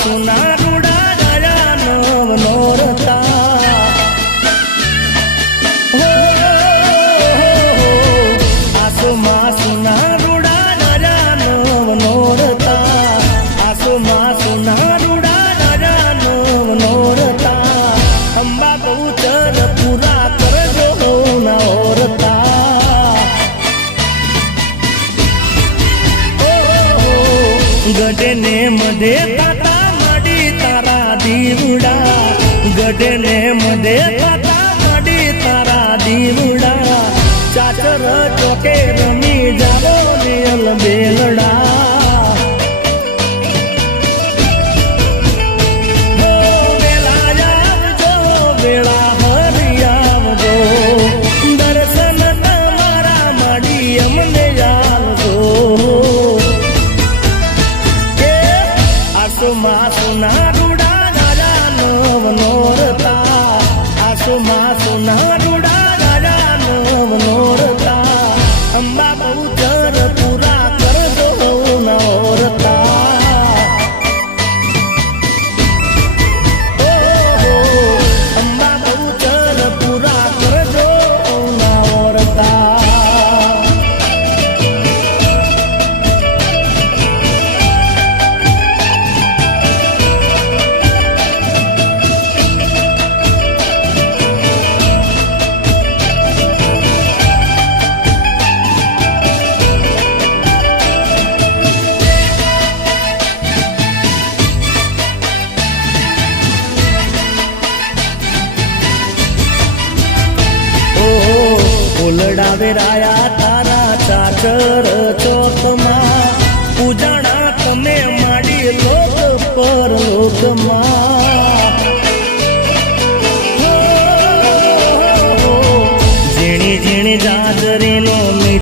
સુના રૂડા રાજા નવ નોરતા આસુમાં સુના રૂડા રાજા નવ નોરતા આસુમાં સુના રૂડા રાજા નવ નોરતા અંબા બહુચર પૂરા કરજો ના ઓરતા ગઢે ને મધે તાતા મડી તારા દીવડા ગઢે ને મધે તાતા મડી તારા દીવડા ચાચર ચોકે રમી જાવો નિયલ બેલડા વેલા આવજો વેળા હરી આવજો દર્શન તમારા મડી અમને આવજો આસુમાં સુના રૂડા રાજા નવ નોરતા આસુમાં સુના રૂડા રાજા નવ નોરતા અંબા બહુચર પૂરા કરજો નોરતા અંબા બહુચર પૂરા કરજો નોરતા ફૂલડા વેરાયા તારા ચાચર ચોક